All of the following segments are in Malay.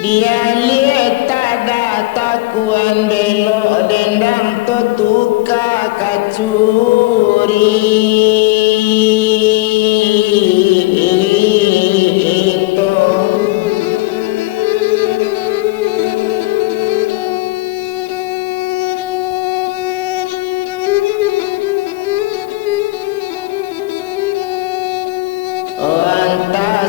Dia lihat tak ada takuan belok dendang to tuka kacuri.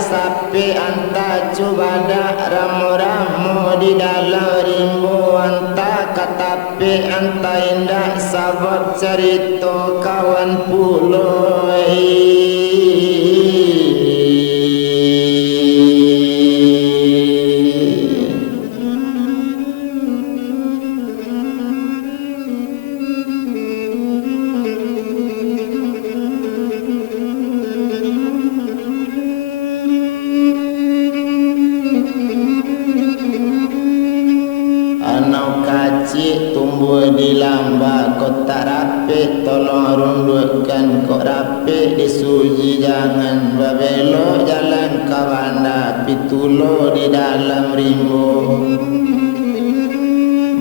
Sapi anta cuba dak ramu-ramu di dalam rimbu anta katapi anta indah sabab cerita kawan puloi. Tumbuh di lamba kota rapi tolong rundukkan kok rapi disuji jangan babelo jalan kawanda pitulo di dalam rimbo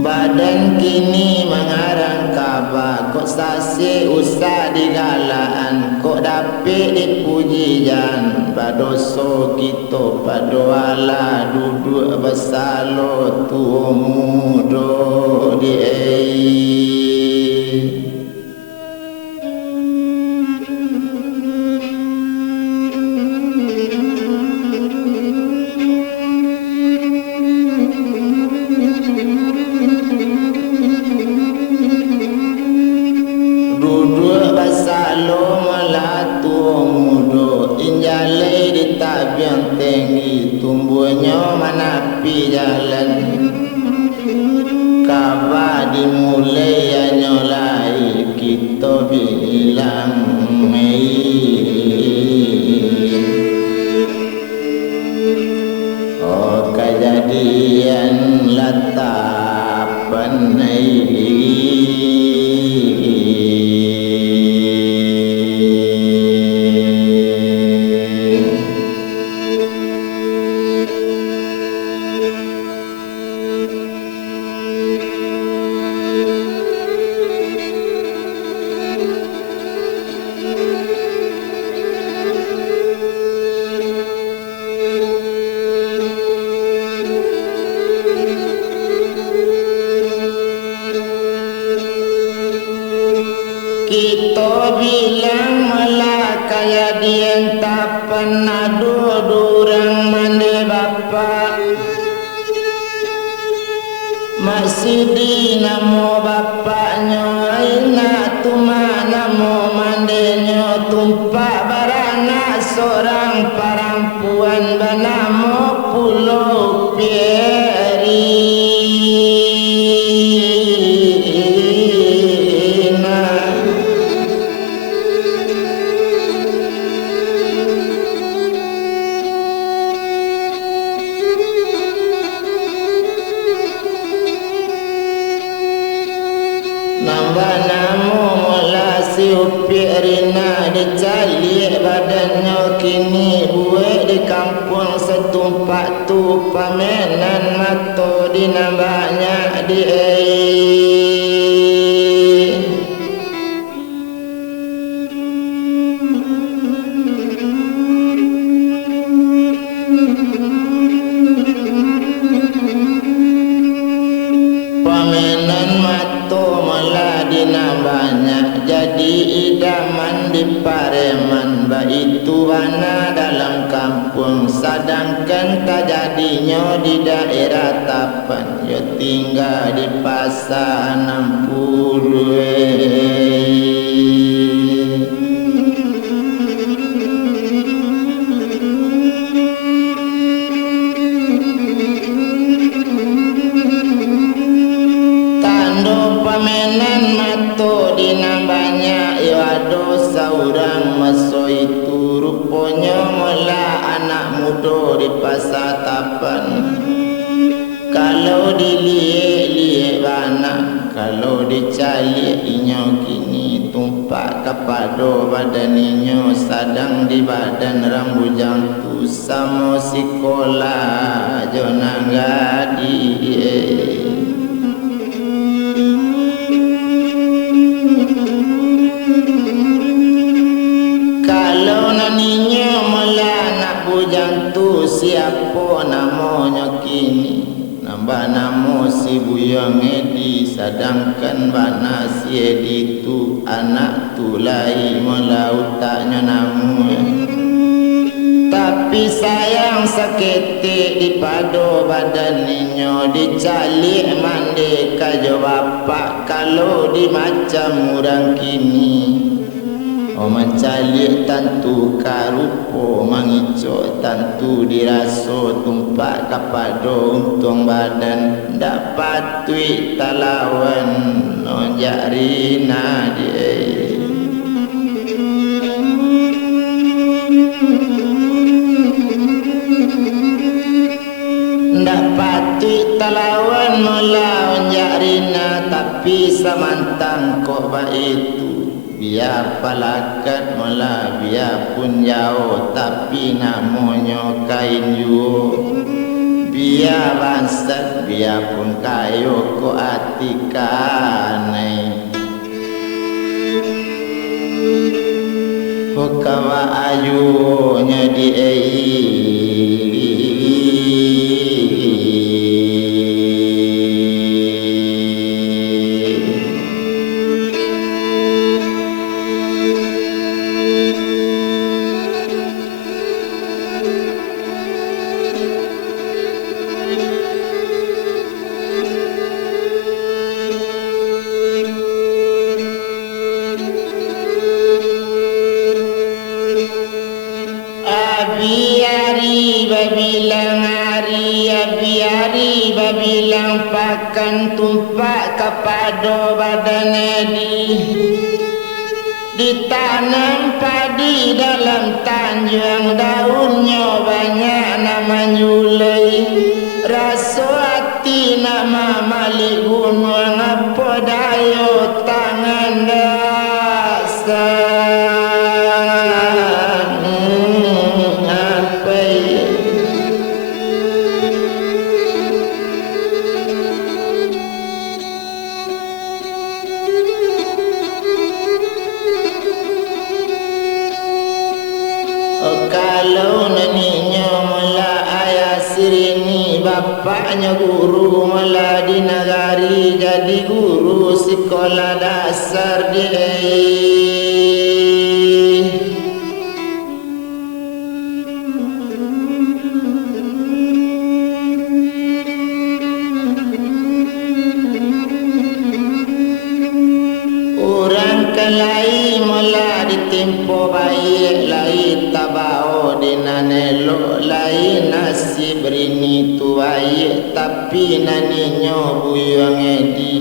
badan kini mengarang kaba kok sasi usah digalaan kok dapi dipuji jan badoso kita padoala duduk besalo tu mudo di duduk basalo melatu mudo injale di tabian tinggi tumbuhnya manapi jalan kaba dimulai ya nyolai kita bilang oh kejadian latapan kita bilang malah kaya dia tak pernah durang mandi bapa masih di namo bapaknya ina tuma namo mandinya tumpak barana seorang perempuan bernama Pulau Pieri. Nambah namu mula si upi rina dicalik badannya kini buat di kampung setumpak tu pamenan mato di nambahnya di pamenan mato malah dinambahnya jadi idaman di Pareman baitu wana dalam kampung sedangkan tak jadinya di daerah Tapan yo tinggal di pasar 60 pamenan mato dinambahnya iwado saurang maso itu rupanya mula anak muda di pasar Tapan kalau dilihat bana kalau dicalik inyo kini tumpak kepada badan inyo sedang di badan rambut jantu sama sekolah jonang gadi. Kalau naninya malah nak bujang tu siapa namanya kini, nambah nama si Buyang Edi, sedangkan bana si Edi tu anak tu lai malah utaknya nama. Tapi sayang seketik di pado badan ninyo dicalik mandi kajo bapak kalau di macam orang kini. O mencalik tantu karupo mangicok tantu diraso tumpak kapado untung badan dapat tuik talawan nonjak rina dia. Dapat tuik talawan mula onjak rina tapi samantang kok baik itu. Biar palakat mula biar pun jauh tapi namanya kain yu. Biar bansat biar pun kayu ko atikanai. Hukawa ayunya di bilang pakan tumpak kepada badan Edi. Ditanam padi dalam tanjung daunnya banyak nama nyulai. Rasa hati nama malik gunung apa dayo tangan dasar. Kalau naninya mula ayah sirini bapaknya guru mula di negari jadi guru sekolah dasar dia. Orang kelai mula ditempo baik lai tabao dinanelo lai nasi berini tu baik tapi naninyo Buyang Edi.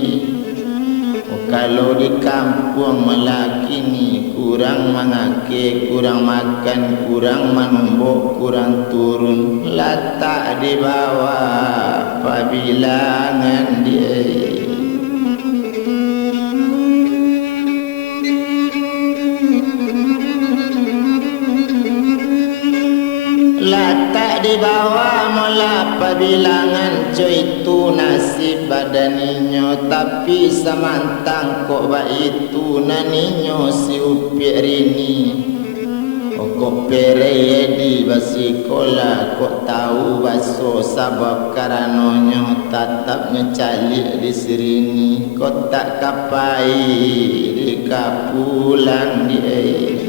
Kalau di kampung melakini kurang mangake, kurang makan, kurang manumbuk, kurang turun letak di bawah pabilangan dia. Letak di bawah mula pabilangan cuy tu nasib badaninyo tapi samantang kok ba itu naninyo si upik rini. Kok pereye di basikola kok tahu baso sabab karanonyo tatapnya calik di sirini kok tak kapai di kapulang dia.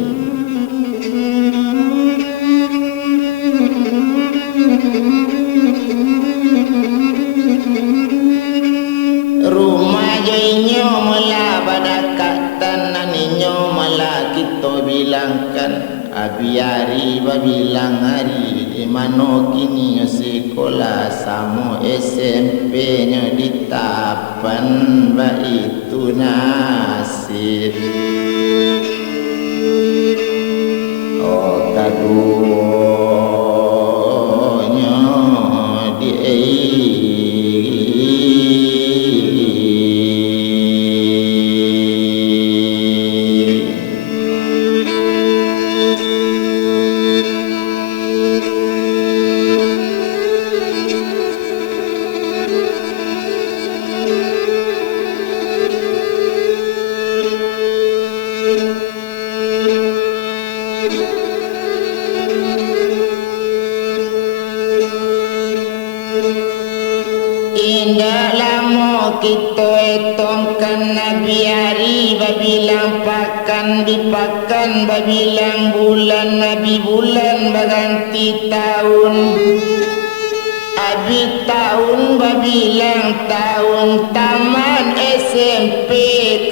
Rumah joinyo mula badakatan naninyo mula kita bilangkan abiari babilang hari di mano kini sekolah samo SMP nya ditapan ba itu nasib. Oh kadunya di Indah lama kita etongkan Nabi hari babilang pakan dipakan babilang bulan Nabi bulan berganti tahun Abi tahun babilang tahun taman SMP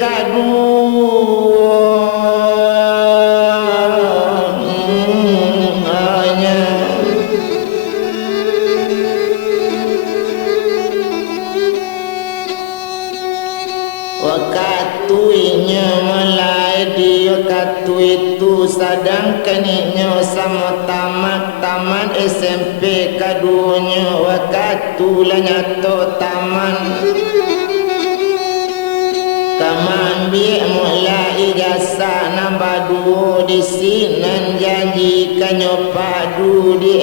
kedua wakatuinya mulai dia waktu itu sedangkan inyo sama taman SMP kadunya waktu lah nyato taman kamambil mulai jasa nambah dua di sini janji kanyo padu di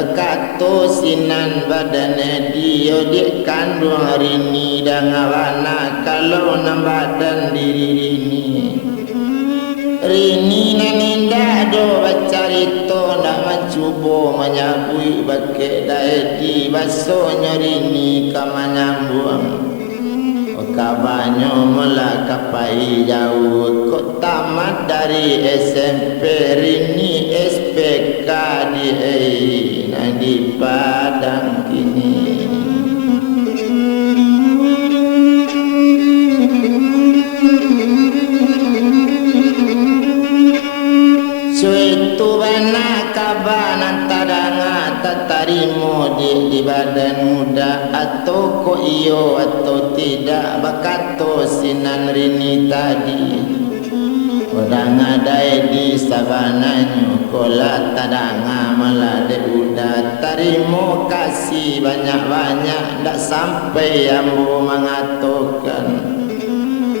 bekato sinan badannya dia di kandung hari ini dan ngawana kalau nambadan diri rini naninda do bacarito nak mencuba menyabui bagai daedi basonya rini kamanyambung kabarnya mula kapai jauh kok tamat dari SMP rini SPK di Padang kini suatu bana kabanan tadanga tatarimo di badan muda atau ko iyo atau tidak bakato sinan rini tadi orang adai di sabananya kola tadanga malade udah tarimo kasih banyak-banyak ndak sampai ambo mengatokan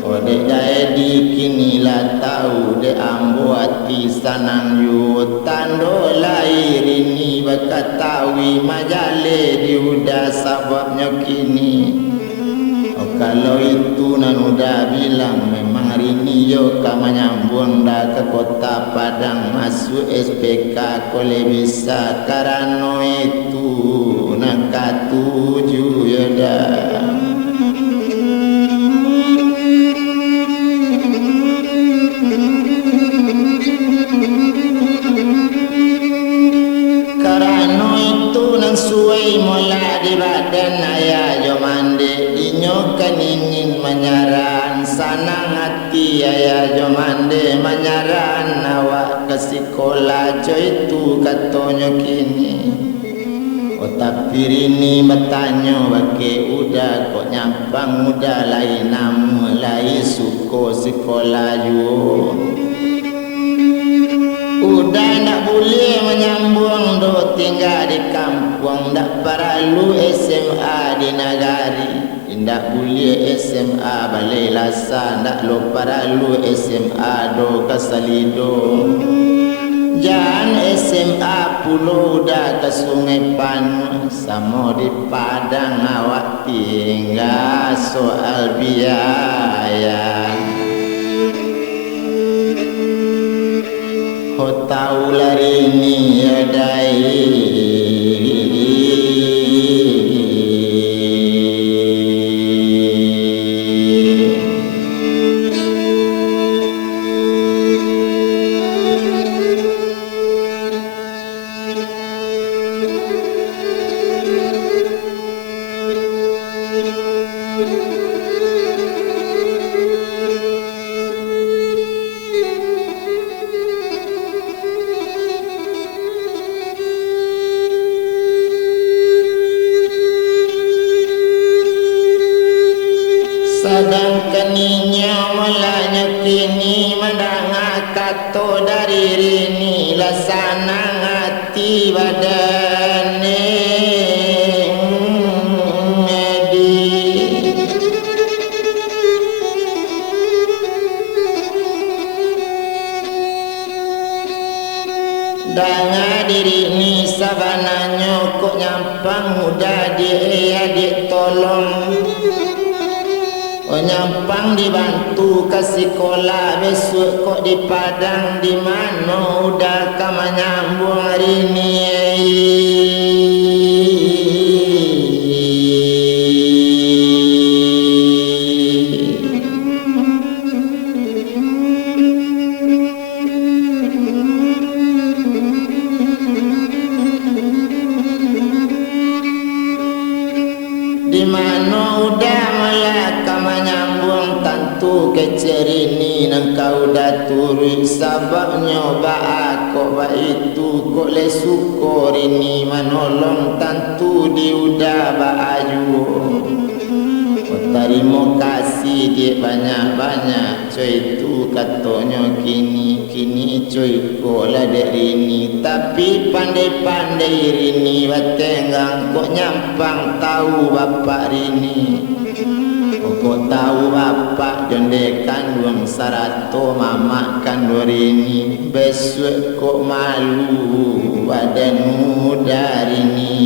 ode dai di kinilah tahu de ambo hati sanang yu tando lahir ini bakatawi majale di udah sababnya kini kalau itu nan udah bilang memang hari ini yo kama nyambung dah ke kota Padang masuk SPK kole bisa karena itu nak katuju ya dah karena itu nan suai mula di badan ayah jomande inyokan ingin menyaran sanang hati ayah jomande menyaran awak ke sekolah coy itu katonyo kini tapi rini bertanya bagi udah kok nyampang udah lain nama lain suko sekolah juga udah nak boleh menyambung do tinggal di kampung tak perlu SMA di negari tak boleh SMA balai lasa tak lo perlu SMA do kasalido jangan SMA pulau dah ke Sungai Panu sama di Padang awak tinggal soal biaya kau tahu lari ni adai muda dia tolong. Nyampang dibantu ke sekolah, besok kok di Padang di mana udah kama nyambung hari ni. Di mana udah malah kama nyambung tantu kecerini nang kau dah turut sabab nyoba aku ba itu kok le syukur ini manolong tantu di udah ba aju. Terima kasih dia banyak-banyak coy tu katanya kini coy kola dari ni tapi pandai-pandai rini batenggang kok nyampang tahu bapak rini. Kok tahu bapak jondekan duang sarato mama kan dorini besok kok malu badanmu dari ni.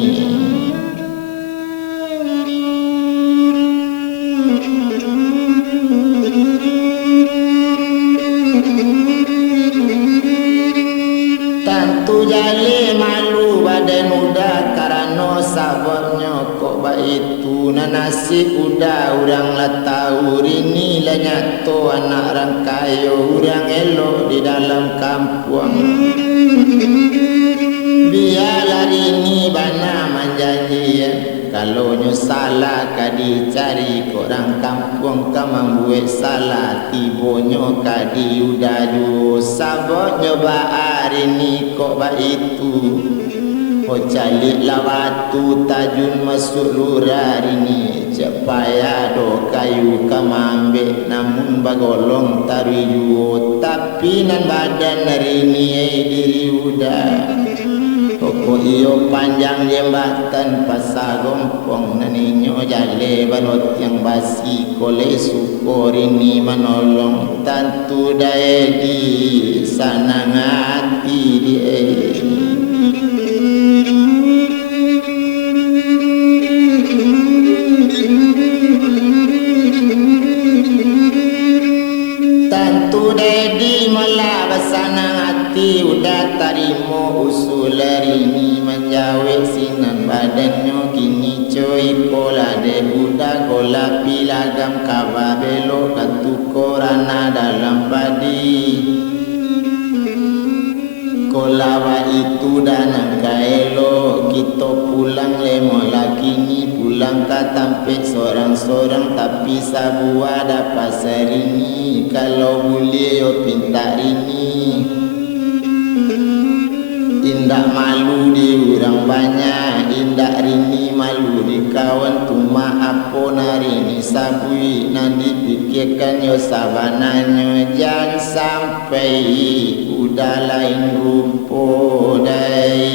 Jale malu badan udah karena sababnya kok itu nasi udah orang lah tahu rini lah nyato anak orang kaya orang elok di dalam kampung. Biarlah rini bana manjanjian kalau nyo salah kadi cari korang kampung kamang buat salah tibonyo kadi udah ju sabot nyoba hari ni kok ba itu kok calik lah batu tajun masuk lurah hari ni cepaya do kayu kamambek namun bagolong taruh ju tapi nan badan hari ni diri udah. Kok iyo panjang jembatan pasar gompong naninyo jale balot yang basi kole syukur ini menolong tantu daya di sana ngati dia. Tantu dedi malah basana hati udah tarimo usul ini menjawab sinan badannya kini coy kola de udah kola pilagam kaba belok katu korana dalam padi kola wa itu dan kaelo kita pulang lemo lagi ni pulang katampe sorang-sorang tapi sabua dapat serini kalau boleh yo pinta ini indak malu di orang banyak indak rini malu di kawan tuma apa narini sabui nanti pikirkan yo sabananya jangan sampai udah lain rupo dai.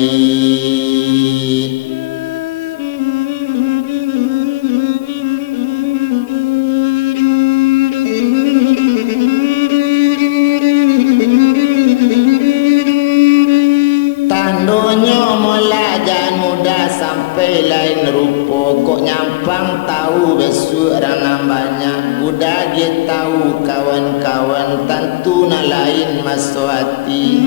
Sampai lain rupo kok nyampang tahu besok ranam banyak udah dia tahu kawan-kawan tentu na lain masuk hati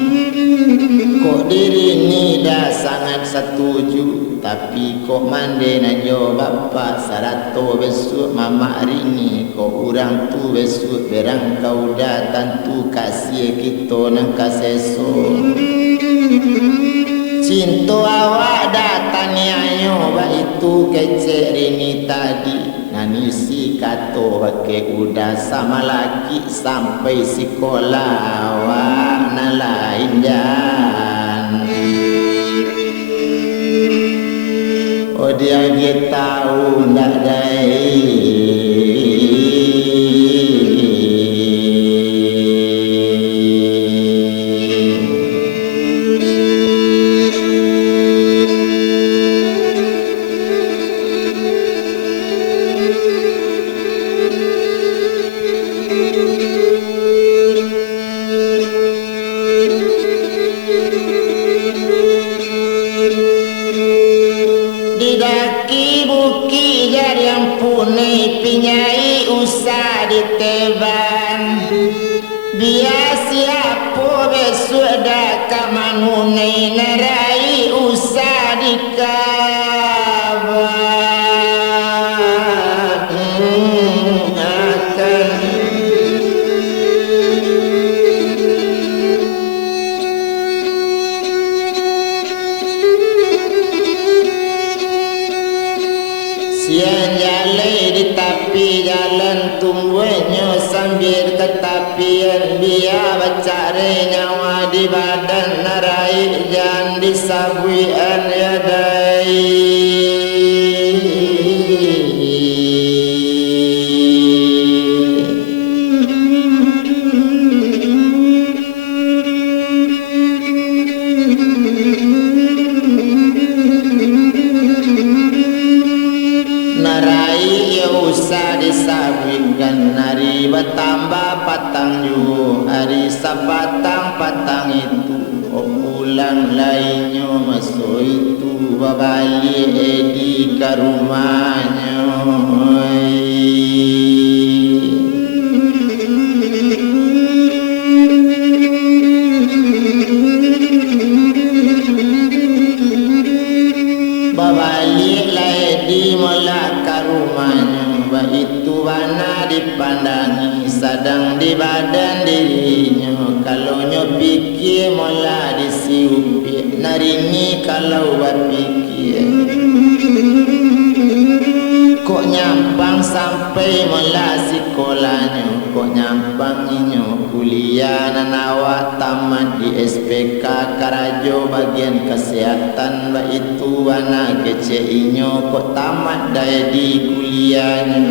kok diri ni dah sangat setuju tapi kok mande na jo bapak sarato besok mama rini kok orang tu besok berang kau dah tentu kasih kita nang kaseso. Cinta awak datang ayo ba itu kecek rini tadi nanisi kato pakai udah sama lagi sampai sekolah awak na lain jan. Oh dia tahu ndak dai. Di punai pinyai usah diteban biar siapa besok dah kamanunai narai usah dikaban siang jalan di tepi jalan tunggunya sambil ketapian biar bacari nyawa di badan narai jangan disabuian yadai narai ya usah disabitkan nari bertambah patang ju hari sapatang itu pulang lainnya masuk itu babalik di ke rumahnya babalik lai di molak ke rumahnya itu warna dipandangi sedang di badan dirinya kalau nyo pikir mola disiupi narini kalau berpikir kok nyampang sampai mola sekolahnya kok nyampang inyo kuliah nanawa tamat di SPK Karajo bagian kesehatan itu warna kece inyo kok tamat daya di kuliahnya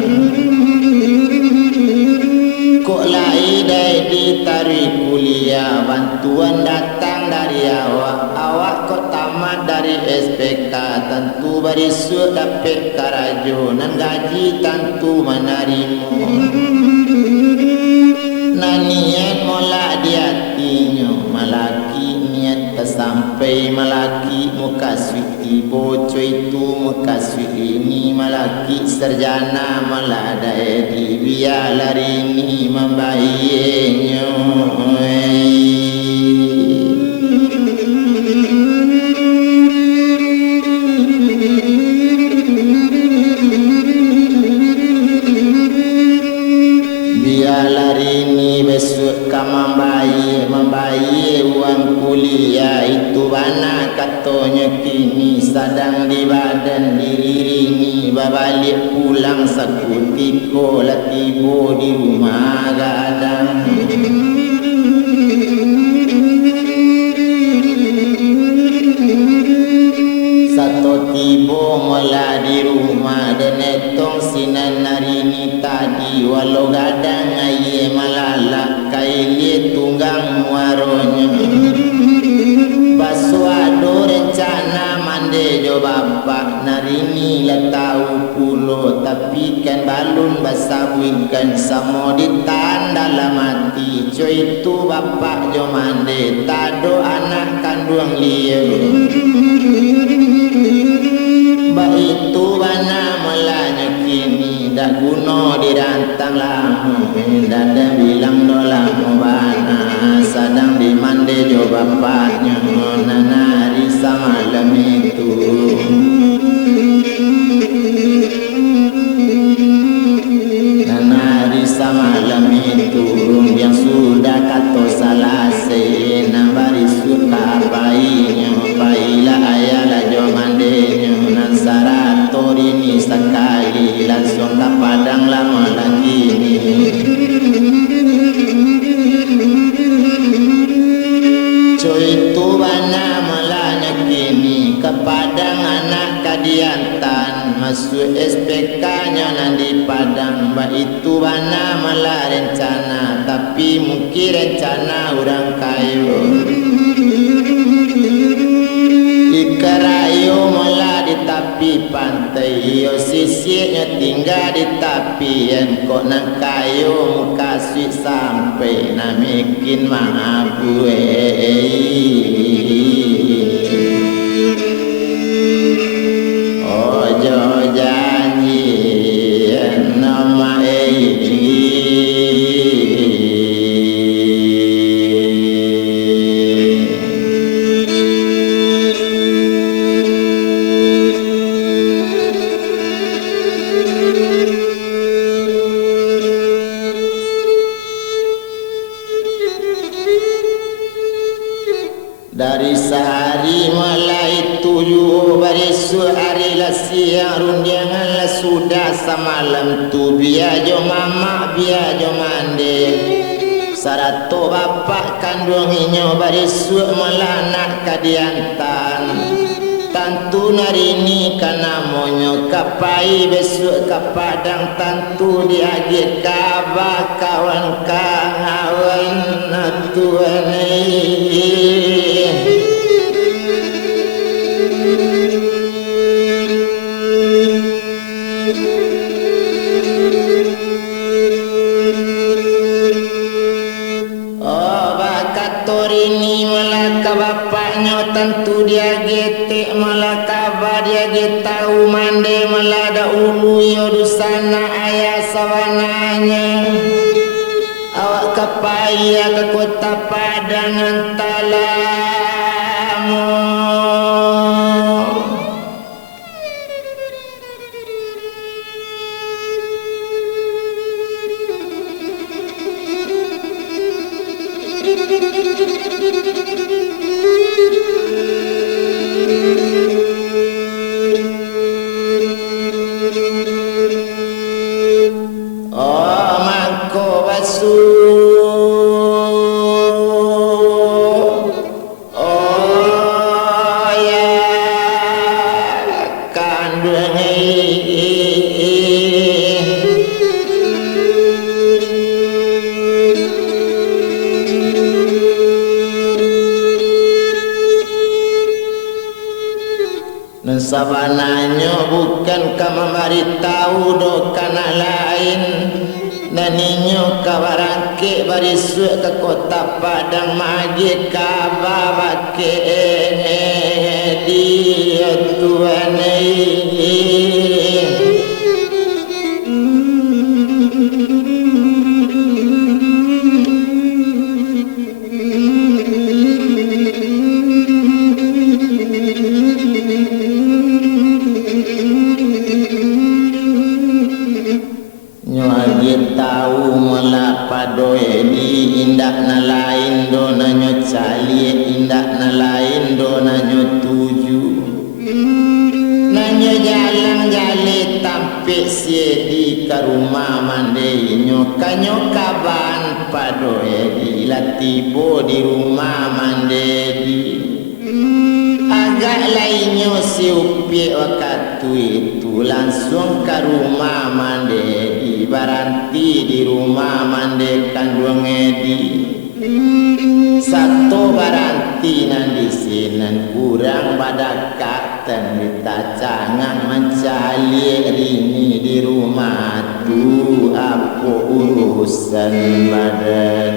kok lai dai ditarik kuliah bantuan datang dari awak kok tamat dari SPK tentu barisuk dapat Karajo nan gaji tentu menarimu nan niat mola di hatinya malaki niat sampai malaki muka suiti bocor itu muka suiti ini malaki sarjana malada di biar lari ini membaiknya biar lari ini besok kamu membaik uang kuliah itu mana katanya kini sedang di badan diri ini babalik pulang sakutiko latibo di rumah gadang satu tibo mola di rumah dan etong sinan narini tadi walau gadang aye malala kaili tunggang muaronya basuado rencana mande jo bapak narini la tahu pulo tapi kan balun basabuikan samo ditanda dalam hati co itu bapak jo mande tado anak kandung lieu ba itu bana melanya kini dak guna dirantang lamu dada bilang dolamu bana sedang dimande jo bapaknya nanari samalam itu nanari samalam itu yang sudah kato salase nambari suka bayinya baila ayala jo mandenya nan sarator ini sekali langsung ke padang lama lagi ini coy itu bana malanya kini ke padang anak kadiantan masuk SPK nya nanti padang ba itu bana malah rencana tapi mungkin rencana orang kayu ikarayo malah di tepi pantai yo sisinya tinggal di tepian kok nang kayu muka sweet sampai namikin maafue ojo janji sudah semalam tu biar jo mama biar jo mande sarato bapak kandung inyo barisuk melanak kadiantan tantu narini kana monyo kapai besok ka padang tantu diage kaba kawan kawan tuane Torini malah ka bapaknya tentu dia getek malah kabar dia getau mande malah ada ulu yo dusana ayah sawananya awak kapaya ke kota Padang antalamu sabananya bukan kamu beritahu do kana lain naninyo kabarangke barisuk ke kota Padang magi kababake dia tuane tahu mula padoe di indak na lain do nanyo cali indak na lain do nanyo tuju nanyo jalan jale tampe siedi ke rumah mande nyo kanyo kaban padoe di latibo di rumah mande di agak lainnya si upi waktu itu langsung ke rumah mande di baranti di rumah mande kandung edi satu baranti nan di sinan kurang pada katan ditacangan mencali rini di rumah tu apa urusan badan